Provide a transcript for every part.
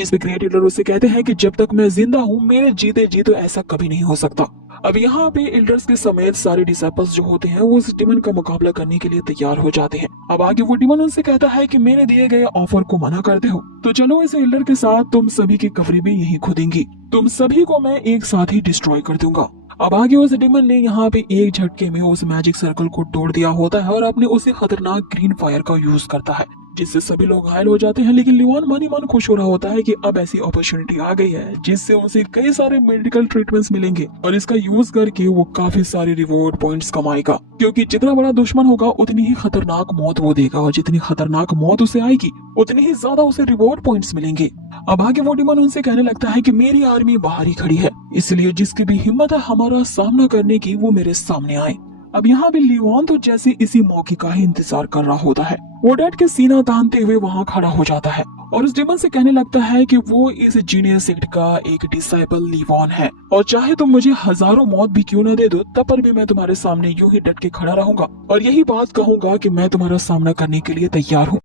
जिसमें great Elder उसे कहते हैं कि जब तक मैं जिंदा हूँ मेरे जीते जी तो ऐसा कभी नहीं हो सकता। अब यहाँ पे एल्डर्स के समेत सारे डिसाइपल्स जो होते हैं वो उस डिमन का मुकाबला करने के लिए तैयार हो जाते हैं। अब आगे वो डिमन उनसे कहता है कि मैंने दिए गए ऑफर को मना करते हो तो चलो इस एल्डर के साथ तुम सभी की कब्रें भी यहीं खुदेंगी, तुम सभी को मैं एक साथ ही डिस्ट्रॉय कर दूंगा। अब आगे उस डिमन ने यहाँ पे एक झटके में उस मैजिक सर्कल को तोड़ दिया होता है और अपने उसे खतरनाक ग्रीन फायर का यूज करता है, जिससे सभी लोग घायल हो जाते हैं। लेकिन लियोन मन ही मन खुश हो रहा होता है कि अब ऐसी अपॉर्चुनिटी आ गई है जिससे उसे कई सारे मेडिकल ट्रीटमेंट्स मिलेंगे और इसका यूज करके वो काफी सारे रिवॉर्ड पॉइंट्स कमाएगा, क्योंकि जितना बड़ा दुश्मन होगा उतनी ही खतरनाक मौत वो देगा और जितनी खतरनाक मौत उसे आएगी उतनी ही ज्यादा उसे रिवॉर्ड पॉइंट्स मिलेंगे। अब आगे वो डिमन उनसे कहने लगता है कि मेरी आर्मी बाहर ही खड़ी है, इसलिए जिसकी भी हिम्मत है हमारा सामना करने की वो मेरे सामने आए। अब यहाँ भी लियोन तो जैसे इसी मौके का ही इंतजार कर रहा होता है। वो डट के सीना तानते हुए वहाँ खड़ा हो जाता है और उस डिमन से कहने लगता है कि वो इस जीनियस सेक्ट का एक डिसाइपल लियोन है और चाहे तुम मुझे हजारों मौत भी क्यों न दे दो तब पर भी मैं तुम्हारे सामने यूं ही डट के खड़ा रहूंगा और यही बात कहूंगा कि मैं तुम्हारा सामना करने के लिए तैयार हूँ।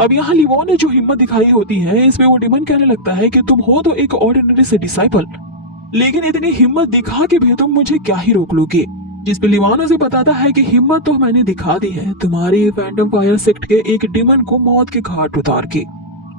अब यहाँ लियोन ने जो हिम्मत दिखाई होती है इसमें वो डिमन कहने लगता है कि तुम हो तो एक ऑर्डिनरी से डिसाइपल, लेकिन इतनी हिम्मत दिखा के भी तुम मुझे क्या ही रोक लोगे। जिस पे लिवान उसे बताता है कि हिम्मत तो मैंने दिखा दी है तुम्हारी फैंटम फायर सेक्ट के एक डिमन को मौत के घाट उतार के।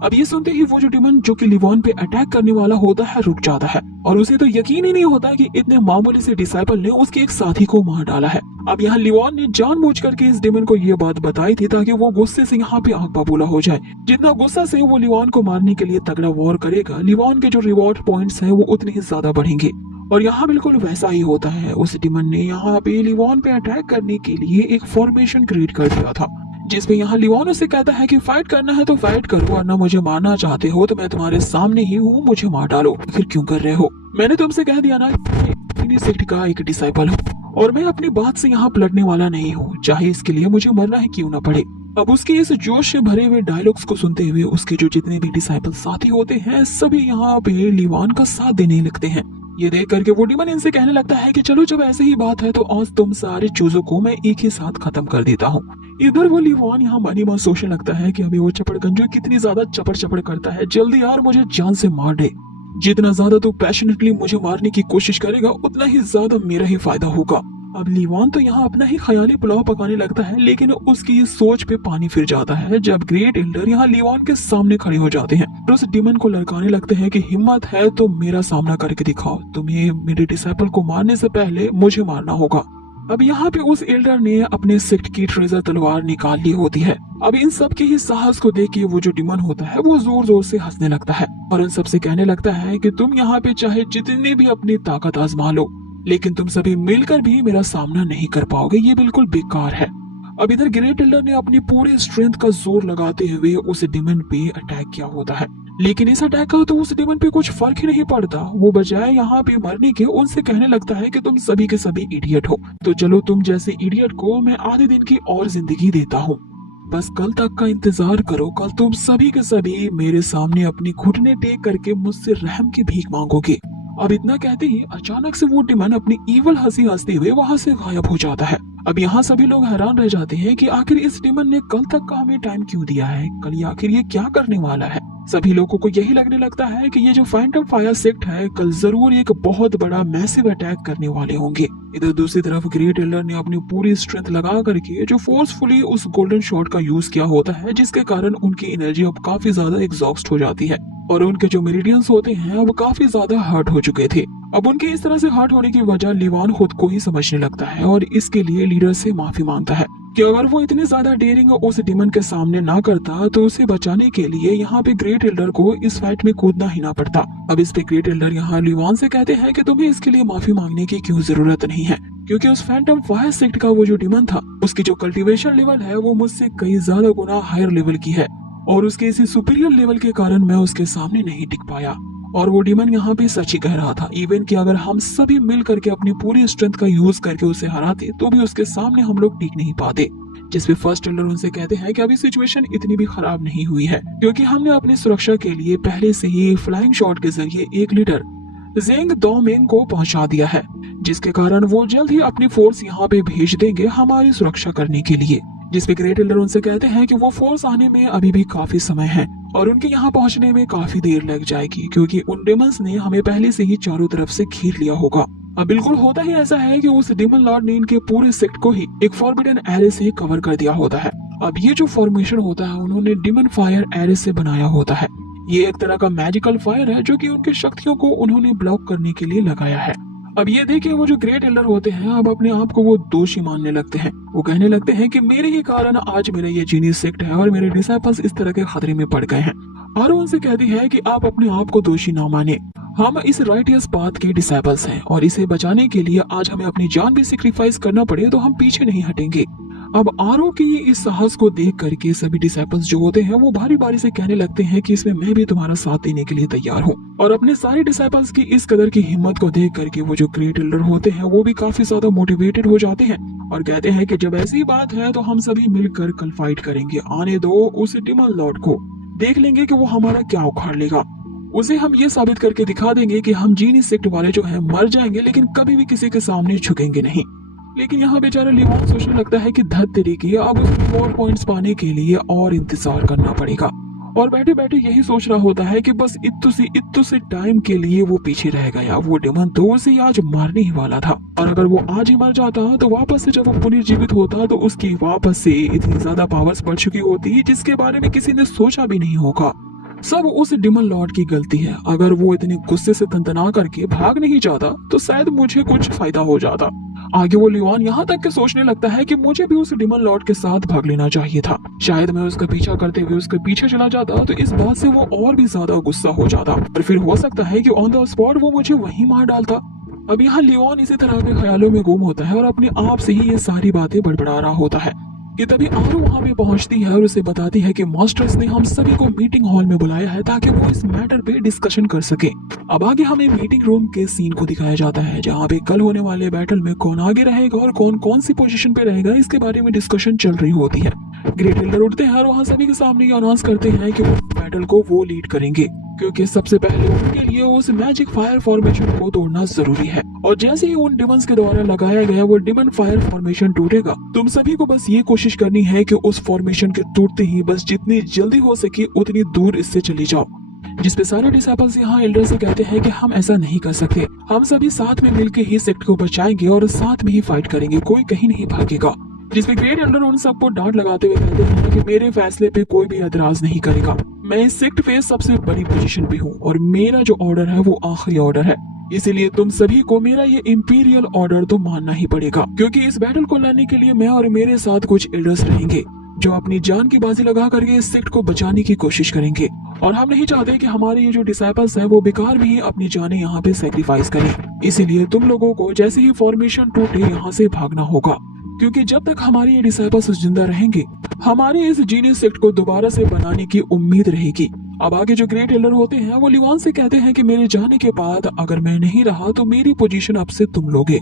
अब ये सुनते ही वो जो डिमन जो कि लिवान पे अटैक करने वाला होता है रुक जाता है और उसे तो यकीन ही नहीं होता कि इतने मामूली से डिसाइपल ने उसके एक साथी को मार डाला है। अब यहाँ लिवान ने जानबूझ करके इस डिमन को ये बात बताई थी ताकि वो गुस्से से यहाँ पे आग बबूला हो जाए। जितना गुस्सा से वो लिवान को मारने के लिए तगड़ा वॉर करेगा लिवान के जो रिवॉर्ड पॉइंट्स हैं वो उतने ही ज्यादा बढ़ेंगे और यहाँ बिल्कुल वैसा ही होता है। उस डिमन ने यहाँ पे लिवान पे अटैक करने के लिए एक फॉर्मेशन क्रिएट कर दिया था, जिसमें यहाँ लिवान उसे कहता है कि फाइट करना है तो फाइट करो, वरना मुझे मारना चाहते हो तो मैं तुम्हारे सामने ही हूँ, मुझे मार डालो। फिर क्यों कर रहे हो? मैंने तुमसे कह दिया ना कि सेक्ट का एक डिसाइपल हूँ और मैं अपनी बात से यहाँ पलटने वाला नहीं हूँ, चाहे इसके लिए मुझे मरना ही क्यों न पड़े। अब उसके इस जोश से भरे हुए डायलॉग्स को सुनते हुए उसके जो जितने भी डिसाइपल साथी होते हैं सभी यहाँ पे लिवान का साथ देने लगते हैं। ये देख करके वो डिमन इनसे कहने लगता है कि चलो जब ऐसे ही बात है तो आज तुम सारे चूजों को मैं एक ही साथ खत्म कर देता हूँ। इधर वो लिवान यहाँ मनी मन सोचने लगता है कि अभी वो चपड़गंजू कितनी ज्यादा चपड़ चपड़ करता है, जल्दी यार मुझे जान से मार दे। जितना ज्यादा तू पैशनेटली मुझे मारने की कोशिश करेगा उतना ही ज्यादा मेरा ही फायदा होगा। अब लिवान तो यहाँ अपना ही ख्याली पुलाव पकाने लगता है, लेकिन उसकी ये सोच पे पानी फिर जाता है जब ग्रेट एल्डर यहाँ लिवान के सामने खड़े हो जाते हैं और उस डिमन को ललकाने लगते हैं कि हिम्मत है तो मेरा सामना करके दिखाओ, तुम्हें मेरे डिसाइपल को मारने से पहले मुझे मारना होगा। अब यहाँ पे उस एल्डर ने अपने सेक्ट की ट्रेजर तलवार निकाल ली होती है। अब इन सब के ही साहस को देख के वो जो डिमन होता है वो जोर जोर से हंसने लगता है और इन सब से कहने लगता है कि तुम यहाँ पे चाहे जितनी भी अपनी ताकत आजमा लो लेकिन तुम सभी मिलकर भी मेरा सामना नहीं कर पाओगे, ये बिल्कुल बेकार है। अब इधर ग्रेट एल्डर ने अपनी पूरी स्ट्रेंथ का जोर लगाते हुए उस डिमन पे अटैक किया होता है, लेकिन इस अटैक का तो उस डिमन पे कुछ फर्क ही नहीं पड़ता। वो बजाय यहाँ पे मरने के उनसे कहने लगता है कि तुम सभी के सभी इडियट हो, तो चलो तुम जैसे इडियट को मैं आधे दिन की और जिंदगी देता हूँ, बस कल तक का इंतजार करो। कल तुम सभी के सभी मेरे सामने अपनी घुटने टेक करके मुझसे रहम की भीख मांगोगे। अब इतना कहते ही अचानक से वो डिमन अपनी ईवल हंसी हंसते हुए वहाँ से गायब हो जाता है। अब यहाँ सभी लोग हैरान रह जाते हैं कि आखिर इस डिमन ने कल तक का हमें टाइम क्यों दिया है, कल ये आखिर ये क्या करने वाला है। सभी लोगों को यही लगने लगता है कि ये जो फैंटम फायर सेक्ट है कल जरूर एक बहुत बड़ा मैसिव अटैक करने वाले होंगे। इधर दूसरी तरफ ग्रेट एल्डर ने अपनी पूरी स्ट्रेंथ लगा करके जो फोर्सफुली उस गोल्डन शॉट का यूज किया होता है, जिसके कारण उनकी एनर्जी अब काफी ज्यादा एग्जॉस्ट हो जाती है और उनके जो मेरिडियंस होते हैं अब काफी ज्यादा हर्ट हो चुके थे। अब उनके इस तरह से हर्ट होने की वजह लिवान खुद को ही समझने लगता है और इसके लिए लीडर से माफी मांगता है कि अगर वो इतनी ज्यादा डेयरिंग उस डिमन के सामने ना करता तो उसे बचाने के लिए यहाँ पे ग्रेट एल्डर को इस फाइट में कूदना ही ना पड़ता। अब इस पे ग्रेट एल्डर यहाँ लिवान से कहते हैं कि तुम्हें इसके लिए माफी मांगने की क्यों जरूरत नहीं है, क्योंकि उस फैंटम फायर सेक्ट का वो जो डिमन था उसकी जो कल्टीवेशन लेवल है वो मुझसे कई ज्यादा गुना हायर लेवल की है और उसके इसी सुपीरियर लेवल के कारण मैं उसके सामने नहीं टिक पाया। और वो डिमन यहाँ पे सच ही कह रहा था, इवन कि अगर हम सभी मिल करके अपनी पूरी स्ट्रेंथ का यूज करके उसे हराते तो भी उसके सामने हम लोग टिक नहीं पाते। जिसपे फर्स्ट एल्डर उनसे कहते हैं कि अभी सिचुएशन इतनी भी खराब नहीं हुई है, क्योंकि हमने अपनी सुरक्षा के लिए पहले से ही फ्लाइंग शॉट के जरिए एक लीडर जेंग दोमेंग को पहुंचा दिया है, जिसके कारण वो जल्द ही अपनी फोर्स यहाँ पे भेज देंगे हमारी सुरक्षा करने के लिए। जिसपे ग्रेट एल्डर उनसे कहते हैं कि वो फोर्स आने में अभी भी काफी समय है और उनके यहाँ पहुंचने में काफी देर लग जाएगी क्योंकि उन डेमंस ने हमें पहले से ही चारों तरफ से घेर लिया होगा। अब बिल्कुल होता ही ऐसा है कि उस डेमन लॉर्ड ने इनके पूरे सेक्ट को ही एक फॉरबिडन एरे से कवर कर दिया होता है। अब ये जो फॉर्मेशन होता है उन्होंने डेमन फायर एरे से बनाया होता है। ये एक तरह का मैजिकल फायर है जो कि उनकी शक्तियों को उन्होंने ब्लॉक करने के लिए लगाया है। अब ये देखिए वो जो ग्रेट एल्डर होते हैं अब अपने आप को वो दोषी मानने लगते हैं। वो कहने लगते हैं कि मेरे ही कारण आज मेरा ये जीनियस सेक्ट है और मेरे डिसाइपल्स इस तरह के खतरे में पड़ गए हैं। आरो उनसे कहती है कि आप अपने आप को दोषी ना माने, हम इस राइटियस पाथ के डिसाइपल्स हैं और इसे बचाने के लिए आज हमें अपनी जान भी सेक्रीफाइस करना पड़े तो हम पीछे नहीं हटेंगे। अब आरो की इस साहस को देख करके सभी डिसाइपल्स जो होते हैं वो भारी भारी से कहने लगते हैं कि इसमें मैं भी तुम्हारा साथ देने के लिए तैयार हूँ। और अपने सारे डिसाइपल्स की इस कदर की हिम्मत को देख करके वो जो ग्रेट एल्डर होते हैं वो भी काफी ज्यादा मोटिवेटेड हो जाते हैं और कहते हैं कि जब ऐसी बात है तो हम सभी मिलकर कल फाइट करेंगे। आने दो उस डेमन लॉर्ड को, देख लेंगे कि वो हमारा क्या उखाड़ लेगा। उसे हम ये साबित करके दिखा देंगे कि हम जीनियस सेक्ट वाले जो हैं मर जाएंगे लेकिन कभी भी किसी के सामने झुकेंगे नहीं। लेकिन यहाँ बेचारा लियोन सोचने लगता है कि धत तरीके अब उसे 4 पॉइंट्स पाने के लिए और इंतजार करना पड़ेगा और बैठे बैठे यही सोच रहा होता है कि बस इत्तु से टाइम के लिए वो पीछे रह गया। वो डेमन तो उसे आज मारने ही वाला था और अगर वो आज ही मर जाता तो वापस से जब वो पुनर्जीवित होता तो उसकी वापस से इतनी ज्यादा पावर्स बढ़ चुकी होती जिसके बारे में किसी ने सोचा भी नहीं होगा। सब उस डेमन लॉर्ड की गलती है। अगर वो इतने गुस्से से तंतना करके भाग नहीं जाता तो शायद मुझे कुछ फायदा हो जाता। आगे वो लियोन यहाँ तक के सोचने लगता है कि मुझे भी उस डेमन लॉर्ड के साथ भाग लेना चाहिए था। शायद मैं उसका पीछा करते हुए उसके पीछे चला जाता तो इस बात से वो और भी ज्यादा गुस्सा हो जाता और फिर हो सकता है कि ऑन द स्पॉट वो मुझे वहीं मार डालता। अब यहाँ लियोन इसी तरह के ख्यालों में गुम होता है और अपने आप से ही ये सारी बातें बड़बड़ा रहा होता है कि तभी आरो वहाँ पे पहुंचती है और उसे बताती है कि मास्टर्स ने हम सभी को मीटिंग हॉल में बुलाया है ताकि वो इस मैटर पे डिस्कशन कर सके। अब आगे हमें मीटिंग रूम के सीन को दिखाया जाता है जहाँ पे कल होने वाले बैटल में कौन आगे रहेगा और कौन कौन सी पोजीशन पे रहेगा इसके बारे में डिस्कशन चल रही होती है। ग्रेट एल्डर उठते हैं और वहाँ सभी के सामने ये अनाउंस करते हैं कि वो बैटल को वो लीड करेंगे क्योंकि सबसे पहले उनके लिए उस मैजिक फायर फॉर्मेशन को तोड़ना जरूरी है और जैसे ही उन डिमंस के द्वारा लगाया गया वो डिमन फायर फॉर्मेशन टूटेगा तुम सभी को बस ये कोशिश करनी है कि उस फॉर्मेशन के टूटते ही बस जितनी जल्दी हो सके उतनी दूर इससे चली जाओ। जिसपे सारे डिसाइपल्स यहाँ एल्डर से कहते हैं कि हम ऐसा नहीं कर सकते, हम सभी साथ में मिलकर ही सेक्ट को बचाएंगे और साथ में ही फाइट करेंगे, कोई कहीं नहीं भागेगा। जिसपे ग्रेट एल्डर उन सबको डांट लगाते हुए कहते हैं कि मेरे फैसले पे कोई भी एतराज नहीं करेगा। मैं इस सेक्ट पे सबसे बड़ी पोजीशन पे हूँ और मेरा जो ऑर्डर है वो आखिरी ऑर्डर है, इसीलिए तुम सभी को मेरा ये इंपीरियल ऑर्डर तो मानना ही पड़ेगा क्योंकि इस बैटल को लड़ने के लिए मैं और मेरे साथ कुछ एल्डर्स रहेंगे जो अपनी जान की बाजी लगा करके इस सेक्ट को बचाने की कोशिश करेंगे और हम नहीं चाहते कि हमारे ये जो डिसाइपल्स हैं वो बेकार में ही अपनी जानें यहाँ पे सैक्रिफाइस करें। इसीलिए तुम लोगों को जैसे ही फॉर्मेशन टूटे यहाँ से भागना होगा क्योंकि जब तक हमारे ये डिसाइपल्स जिंदा रहेंगे हमारे इस जीनियस सेक्ट को दोबारा से बनाने की उम्मीद रहेगी। अब आगे जो ग्रेट एल्डर होते हैं वो लियोन से कहते हैं कि मेरे जाने के बाद अगर मैं नहीं रहा तो मेरी पोजीशन अब से तुम लोगे।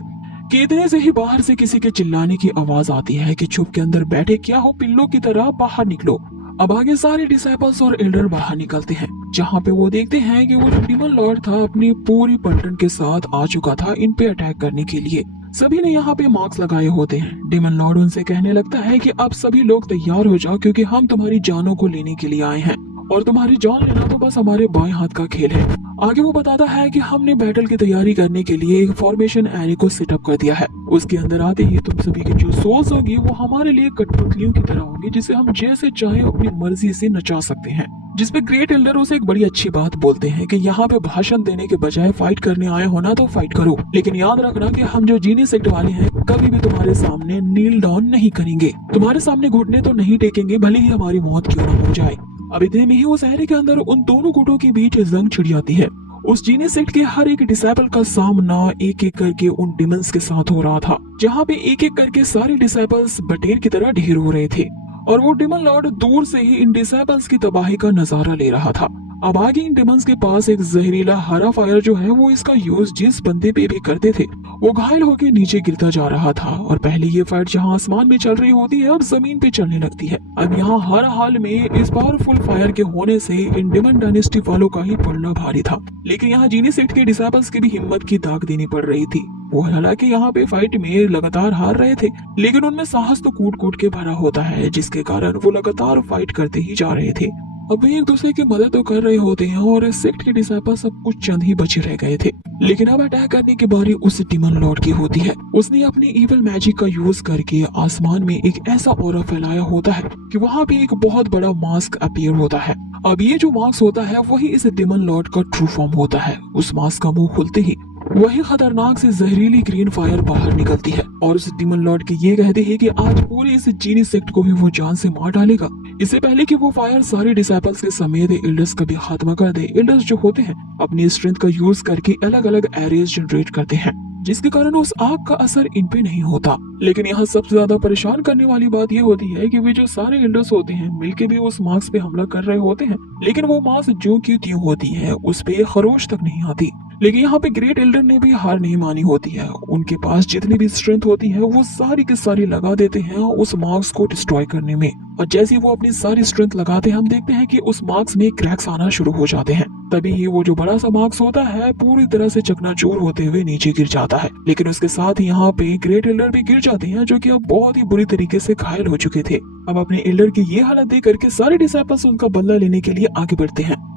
कि इतने से ही बाहर से किसी के चिल्लाने की आवाज आती है कि चुप के अंदर बैठे क्या हो पिल्लों की तरह बाहर निकलो। अब आगे सारे डिसाइपल्स और एल्डर बाहर निकलते हैं जहाँ पे वो देखते हैं कि वो जो डेमन लॉर्ड था अपनी पूरी पलटन के साथ आ चुका था इन पे अटैक करने के लिए। सभी ने यहाँ पे मार्क्स लगाए होते हैं। डेमन लॉर्ड उनसे कहने लगता है कि अब सभी लोग तैयार हो जाओ क्योंकि हम तुम्हारी जानों को लेने के लिए आए हैं और तुम्हारी जान लेना तो बस हमारे बाएं हाथ का खेल है। आगे वो बताता है कि हमने बैटल की तैयारी करने के लिए एक फॉर्मेशन एरे को सेटअप कर दिया है। उसके अंदर आते ही तुम सभी की जो सोल्स होगी वो हमारे लिए कठपुतलियों की तरह होंगी जिसे हम जैसे चाहे अपनी मर्जी से नचा सकते हैं। जिसपे ग्रेट एल्डर उसे एक बड़ी अच्छी बात बोलते हैं कि यहाँ पे भाषण देने के बजाय फाइट करने आए हो ना तो फाइट करो, लेकिन याद रखना कि हम जो जीनियस सेक्ट वाले हैं कभी भी तुम्हारे सामने नील डाउन नहीं करेंगे, तुम्हारे सामने घुटने तो नहीं टेकेंगे भले ही हमारी मौत क्यों न हो जाए। अब इतने में ही उस एरे के अंदर उन दोनों गुटों के बीच जंग छिड़ जाती है। उस जीनियस सेक्ट के हर एक डिसाइपल का सामना एक एक करके उन डिमंस के साथ हो रहा था जहाँ पे एक एक करके सारे डिसाइपल्स बटेर की तरह ढेर हो रहे थे और वो डेमन लॉर्ड दूर से ही इन डिसाइपल्स की तबाही का नजारा ले रहा था। अब आगे इन डेमंस के पास एक जहरीला हरा फायर जो है वो इसका यूज जिस बंदे पे भी करते थे वो घायल होकर नीचे गिरता जा रहा था और पहले ये फाइट जहां आसमान में चल रही होती है अब जमीन पे चलने लगती है। अब यहाँ हर हाल में इस पावरफुल फायर के होने से इन डेमन डायनेस्टी वालों का ही पड़ना भारी था, लेकिन यहाँ जीनियस सेक्ट के डिसाइपल्स की भी हिम्मत की दाग देनी पड़ रही थी। वो हालांकि यहाँ पे फाइट में लगातार हार रहे थे लेकिन उनमें साहस तो कूट कूट के भरा होता है जिसके कारण वो लगातार फाइट करते ही जा रहे थे। अब वे एक दूसरे की मदद तो कर रहे होते हैं और सेक्ट के डिसाइपल सब कुछ चंद ही बचे रह गए थे। लेकिन अब अटैक करने की बारी उस डिमन लॉर्ड की होती है। उसने अपनी इविल मैजिक का यूज करके आसमान में एक ऐसा ऑरा फैलाया होता है कि वहाँ पे एक बहुत बड़ा मास्क अपीयर होता है। अब ये जो मास्क होता है वही इस डिमन लॉर्ड का ट्रू फॉर्म होता है। उस मास्क का मुंह खुलते ही वही खतरनाक से जहरीली ग्रीन फायर बाहर निकलती है और उस डिमन लॉर्ड के ये कहते हैं कि आज पूरे इस जीनी सेक्ट को भी वो जान से मार डालेगा। इससे पहले कि वो फायर सारे डिसाइपल्स के समेत एल्डर्स का भी खात्मा कर दे, एल्डर्स जो होते हैं अपनी स्ट्रेंथ का यूज करके अलग अलग एरियाज जनरेट करते हैं, जिसके कारण उस आग का असर इन पे नहीं होता। लेकिन यहाँ सबसे ज्यादा परेशान करने वाली बात ये होती है कि वे जो सारे एल्डर्स होते हैं मिलके भी उस मार्क्स पे हमला कर रहे होते हैं, लेकिन वो मार्क्स जो की त्यों होती है उस पे खरोश तक नहीं आती। लेकिन यहाँ पे ग्रेट एल्डर ने भी हार नहीं मानी होती है। उनके पास जितनी भी स्ट्रेंथ होती है वो सारी की सारी लगा देते हैं उस मार्क्स को डिस्ट्रॉय करने में। और जैसे ही वो अपनी सारी स्ट्रेंथ लगाते हैं हम देखते हैं कि उस मार्क्स में क्रैक्स आना शुरू हो जाते हैं। तभी ही वो जो बड़ा सा मार्क्स होता है पूरी तरह से चकनाचूर होते हुए नीचे गिर जाता है। लेकिन उसके साथ ही यहाँ पे ग्रेट एल्डर भी गिर जाते हैं जो कि अब बहुत ही बुरी तरीके से घायल हो चुके थे। अब अपने एल्डर की ये हालत देख करके सारे डिसाइपल्स उनका बदला लेने के लिए आगे बढ़ते हैं।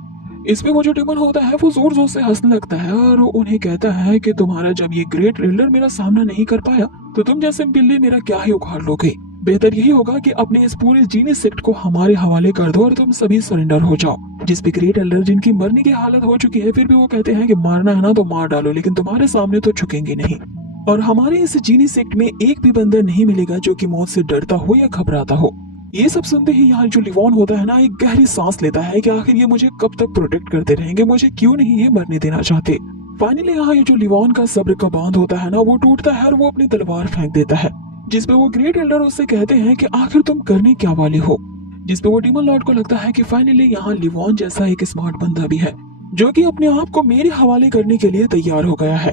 इसमें वो जो डिमन होता है वो जोर जोर से हंसने लगता है और उन्हें कहता है कि तुम्हारा जब ये ग्रेट एल्डर मेरा सामना नहीं कर पाया तो तुम जैसे बिल्ली मेरा क्या ही उखाड़ लोगे। बेहतर यही होगा कि अपने इस पूरे जीनी सेक्ट को हमारे हवाले कर दो और तुम सभी सरेंडर हो जाओ। जिस पे ग्रेट एल्डर जिनकी मरने की हालत हो चुकी है फिर भी वो कहते हैं कि मारना है ना तो मार डालो, लेकिन तुम्हारे सामने तो झुकेंगे नहीं। और हमारे इस जीनी सेक्ट में एक भी बंदा नहीं मिलेगा जो कि मौत से डरता हो या घबराता हो। ये सब सुनते ही यहाँ जो लिवॉन होता है ना एक गहरी सांस लेता है कि आखिर ये मुझे कब तक प्रोटेक्ट करते रहेंगे, मुझे क्यों नहीं ये मरने देना चाहते। फाइनली यहाँ ये जो लिवॉन का सब्र का बांध होता है ना वो टूटता है और वो अपनी तलवार फेंक देता है, जिसपे वो ग्रेट एल्डर उससे कहते हैं कि आखिर तुम करने क्या वाले हो। जिसपे वो डिमन लॉर्ड को लगता है कि फाइनली यहाँ लिवॉन जैसा एक स्मार्ट बंदा भी है जो कि अपने आप को मेरे हवाले करने के लिए तैयार हो गया है।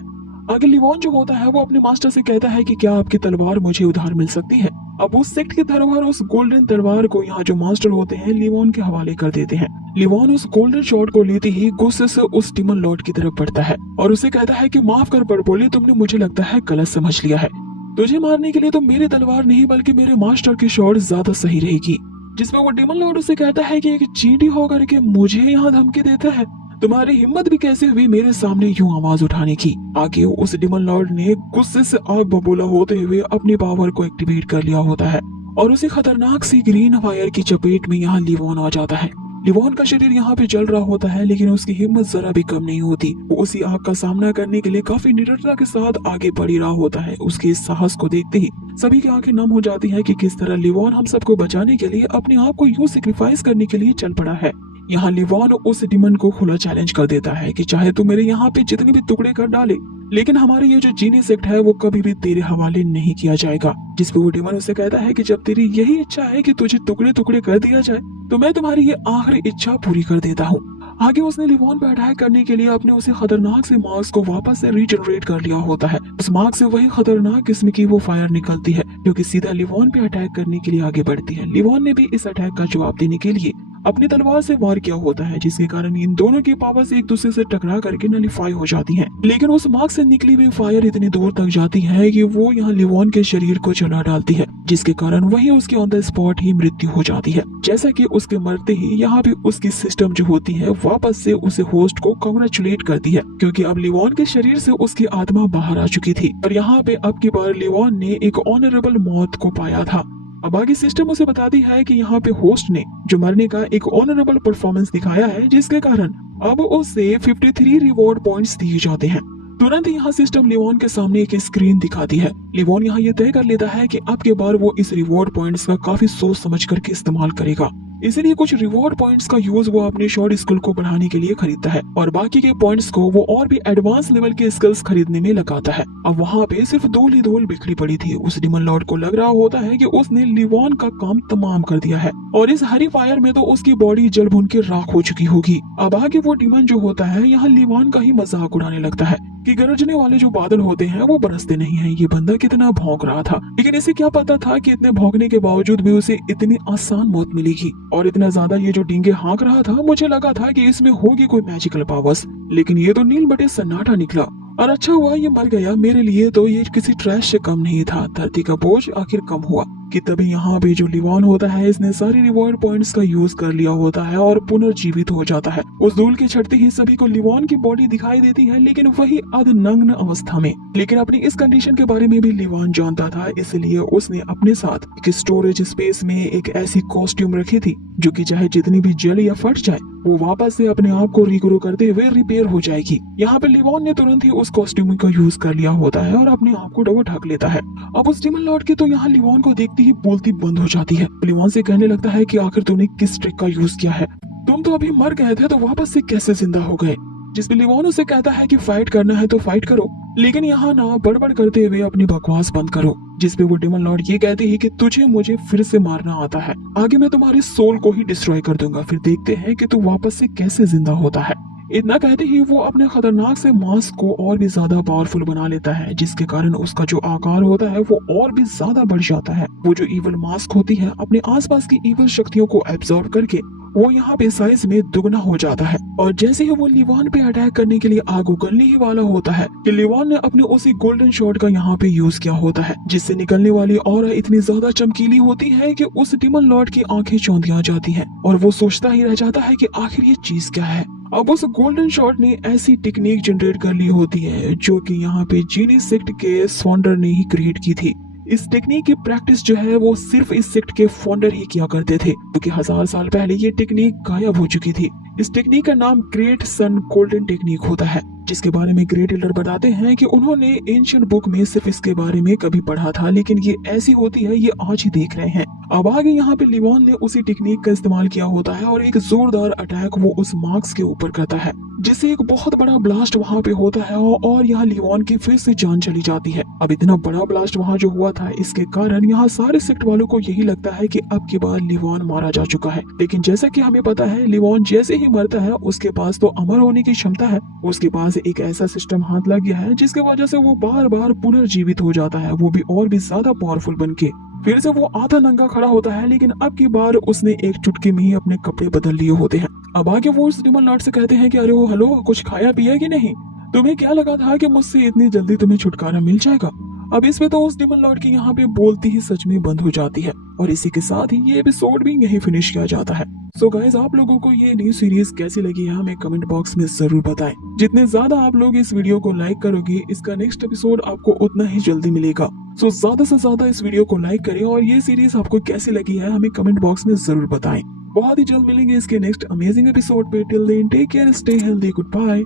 आगे लिवॉन जो होता है वो अपने मास्टर से कहता है कि क्या आपकी तलवार मुझे उधार मिल सकती है। अब उस सेक्ट की धरोहर उस गोल्डन तलवार को यहाँ जो मास्टर होते हैं लिवॉन के हवाले कर देते हैं। लिवॉन उस गोल्डन शॉट को लेते ही गुस्से से उस डिमन लॉर्ड की तरफ बढ़ता है और उसे कहता है कि माफ कर बड़बोले, तुमने मुझे लगता है गलत समझ लिया है। तुझे मारने के लिए तो मेरी तलवार नहीं बल्कि मेरे मास्टर की शॉट ज्यादा सही रहेगी। जिसमें वो डिमन लॉर्ड उसे कहता है कि एक चींटी होकर के मुझे यहाँ धमकी देता है, तुम्हारी हिम्मत भी कैसे हुई मेरे सामने यूं आवाज उठाने की। आगे उस डिमन लॉर्ड ने गुस्से से आग बबूला होते हुए अपनी पावर को एक्टिवेट कर लिया होता है और उसे खतरनाक सी ग्रीन फायर की चपेट में यहाँ लिवॉन आ जाता है। लिवॉन का शरीर यहाँ पे जल रहा होता है लेकिन उसकी हिम्मत जरा भी कम नहीं होती। वो उसी आग का सामना करने के लिए काफी निडरता के साथ आगे बढ़ रहा होता है। उसके इस साहस को देखते ही सभी की आंखें नम हो जाती है कि किस तरह लिवॉन हम सबको बचाने के लिए अपने आप को यूं सेक्रीफाइस करने के लिए चल पड़ा है। यहाँ लिवॉन उस डिमन को खुला चैलेंज कर देता है कि चाहे तू मेरे यहाँ पे जितने भी टुकड़े कर डाले लेकिन हमारे ये जो जीनी सेक्ट है वो कभी भी तेरे हवाले नहीं किया जाएगा। जिसपे वो डिमन उसे कहता है कि जब तेरी यही इच्छा है कि तुझे टुकड़े टुकड़े कर दिया जाए तो मैं तुम्हारी ये आखिरी इच्छा पूरी कर देता हूँ। आगे उसने लिवॉन पर अटैक करने के लिए अपने उसे खतरनाक से मार्क्स को वापस से रीजनरेट कर लिया होता है। उस मार्क से वही खतरनाक किस्म की वो फायर निकलती है जो कि सीधा लिवॉन पे अटैक करने के लिए आगे बढ़ती है। लिवॉन ने भी इस अटैक का जवाब देने के लिए अपनी तलवार से वार किया होता है जिसके कारण इन दोनों की पावर्स एक दूसरे से टकरा करके नलिफाई हो जाती हैं। लेकिन उस मार्क से निकली हुई फायर इतनी दूर तक जाती है कि वो यहाँ लिवॉन के शरीर को जला डालती है जिसके कारण वही उसके ऑन द स्पॉट ही मृत्यु हो जाती है। जैसा कि उसके मरते ही यहाँ पे उसकी सिस्टम जो होती है वापस से उसे होस्ट को कांग्रेचुलेट करती है क्योंकि अब लिवॉन के शरीर से उसकी आत्मा बाहर आ चुकी थी और यहाँ पे अब की बार लिवॉन ने एक ऑनरेबल मौत को पाया था। अब आगे सिस्टम उसे बताती है कि यहाँ पे होस्ट ने जो मरने का एक ऑनरेबल परफॉर्मेंस दिखाया है जिसके कारण अब उसे 53 रिवॉर्ड पॉइंट्स दिए जाते हैं। तुरंत यहाँ सिस्टम लिवॉन के सामने एक स्क्रीन दिखाती है। लिवॉन यहाँ ये तय कर लेता है कि अब के बार वो इस रिवॉर्ड पॉइंट्स का काफी सोच समझ करके इस्तेमाल करेगा। इसलिए कुछ रिवॉर्ड पॉइंट्स का यूज वो अपने शॉर्ट स्किल को बढ़ाने के लिए खरीदता है और बाकी के पॉइंट्स को वो और भी एडवांस लेवल के स्किल्स खरीदने में लगाता है। अब वहाँ पे सिर्फ धूल ही धूल बिखरी पड़ी थी। उस डिमन लॉर्ड को लग रहा होता है कि उसने लिवॉन का काम तमाम कर दिया है और इस हरी फायर में तो उसकी बॉडी जल भुन के राख हो चुकी होगी। अब आगे वो डिमन जो होता है यहाँ लिवॉन का ही मजाक उड़ाने लगता है कि गरजने वाले जो बादल होते हैं वो बरसते नहीं हैं। ये बंदा कितना भौंक रहा था, लेकिन इसे क्या पता था कि इतने भौंकने के बावजूद भी उसे इतनी आसान मौत मिलेगी। और इतना ज्यादा ये जो डींगे हाँक रहा था मुझे लगा था कि इसमें होगी कोई मैजिकल पावर्स, लेकिन ये तो नील बटे सन्नाटा निकला। और अच्छा हुआ ये मर गया, मेरे लिए तो ये किसी ट्रैश से कम नहीं था। धरती का बोझ आखिर कम हुआ। कि तभी यहाँ पे जो लिवॉन होता है इसने सारे रिवॉर्ड पॉइंट्स का यूज कर लिया होता है और पुनर्जीवित हो जाता है। उस धूल के छटते ही सभी को लिवॉन की बॉडी दिखाई देती है, लेकिन वही अर्धनग्न अवस्था में। लेकिन अपनी इस कंडीशन के बारे में भी लिवॉन जानता था, इसलिए उसने अपने साथ एक स्टोरेज स्पेस में एक ऐसी कॉस्ट्यूम रखी थी जो कि चाहे जितनी भी जले या फट जाए वो वापस से अपने आप को रिग्रो करते हुए रिपेयर हो जाएगी। यहाँ पे लिवॉन ने तुरंत ही उस कॉस्ट्यूम का यूज कर लिया होता है और अपने आप को डबल ढक लेता है। अब उस डिमन लॉर्ड की तो यहाँ लिवॉन को देखते ही बोलती बंद हो जाती है। लिवॉन से कहने लगता है कि आखिर तूने किस ट्रिक का यूज किया है, तुम तो अभी मर गए थे तो वापस से कैसे जिंदा हो गए। जिसपे लिवॉन उसे कहता है कि फाइट करना है तो फाइट करो, लेकिन यहाँ ना बड़बड़ करते हुए अपनी बकवास बंद करो। जिसपे वो डिमन लॉर्ड ये कहते हैं कि तुझे मुझे फिर से मारना आता है, आगे मैं तुम्हारी सोल को ही डिस्ट्रॉय कर दूंगा, फिर देखते हैं कि तू वापस से कैसे जिंदा होता है। इतना कहते ही वो अपने खतरनाक से मास्क को और भी ज्यादा पावरफुल बना लेता है, जिसके कारण उसका जो आकार होता है वो और भी ज्यादा बढ़ जाता है। वो जो इवल मास्क होती है अपने आसपास की इवल शक्तियों को एब्जॉर्ब करके वो यहाँ पे साइज में दुगना हो जाता है। और जैसे ही वो लिवॉन पे अटैक करने के लिए आग उगलने ही वाला होता है कि लिवॉन ने अपने उसी गोल्डन शॉट का यहाँ पे यूज किया होता है, जिससे निकलने वाली ऑरा इतनी ज्यादा चमकीली होती है कि उस डिमन लॉर्ड की आंखें चौंधिया जाती हैं और वो सोचता ही रह जाता है कि आखिर ये चीज क्या है। अब उस गोल्डन शॉट ने ऐसी टेक्निक जनरेट कर ली होती है जो कि यहाँ पे जीनी सेक्ट के फाउंडर ने ही क्रिएट की थी। इस टेक्निक की प्रैक्टिस जो है वो सिर्फ इस सेक्ट के फाउंडर ही किया करते थे, क्योंकि 1000 साल पहले ये टेक्निक गायब हो चुकी थी। इस टेक्निक का नाम ग्रेट सन गोल्डन टेक्निक होता है, जिसके बारे में ग्रेट एल्डर बताते हैं कि उन्होंने एंशिएंट बुक में सिर्फ इसके बारे में कभी पढ़ा था, लेकिन ये ऐसी होती है ये आज ही देख रहे हैं। अब आगे यहाँ पे लिवॉन ने उसी टेक्निक का इस्तेमाल किया होता है और एक जोरदार अटैक वो उस मार्क्स के ऊपर करता है, जिससे एक बहुत बड़ा ब्लास्ट वहाँ पे होता है और यहाँ लिवॉन की फिर से जान चली जाती है। अब इतना बड़ा ब्लास्ट वहाँ जो हुआ था इसके कारण यहाँ सारे सेक्ट वालों को यही लगता है कि अब की बार लिवॉन मारा जा चुका है, लेकिन जैसा कि हमें पता है लिवॉन जैसे ही मरता है उसके पास तो अमर होने की क्षमता है, उसके पास एक ऐसा सिस्टम हाथ लग गया है जिसकी वजह से वो बार बार पुनर्जीवित हो जाता है, वो भी और भी ज्यादा पावरफुल बनके। फिर से वो आधा नंगा खड़ा होता है, लेकिन अब की बार उसने एक चुटकी में ही अपने कपड़े बदल लिए होते हैं। अब आगे वो उस डिमन लॉर्ड से कहते हैं कि अरे वो हेलो, कुछ खाया पिया कि नहीं, तुम्हें क्या लगा था कि मुझसे इतनी जल्दी तुम्हें छुटकारा मिल जाएगा। अब इसमें तो उस डिमन लॉर्ड की यहाँ पे बोलती ही सच में बंद हो जाती है और इसी के साथ ही ये एपिसोड भी यही फिनिश किया जाता है। सो गाइज, आप लोगों को ये न्यू सीरीज कैसी लगी है हमें कमेंट बॉक्स में जरूर बताएं। जितने ज्यादा आप लोग इस वीडियो को लाइक करोगे इसका नेक्स्ट एपिसोड आपको उतना ही जल्दी मिलेगा। सो ज्यादा से ज्यादा इस वीडियो को लाइक करें और ये सीरीज आपको कैसी लगी है हमें कमेंट बॉक्स में जरूर बताएं। बहुत ही जल्द मिलेंगे इसके नेक्स्ट अमेजिंग एपिसोड पे। Till then take care, stay healthy, good bye.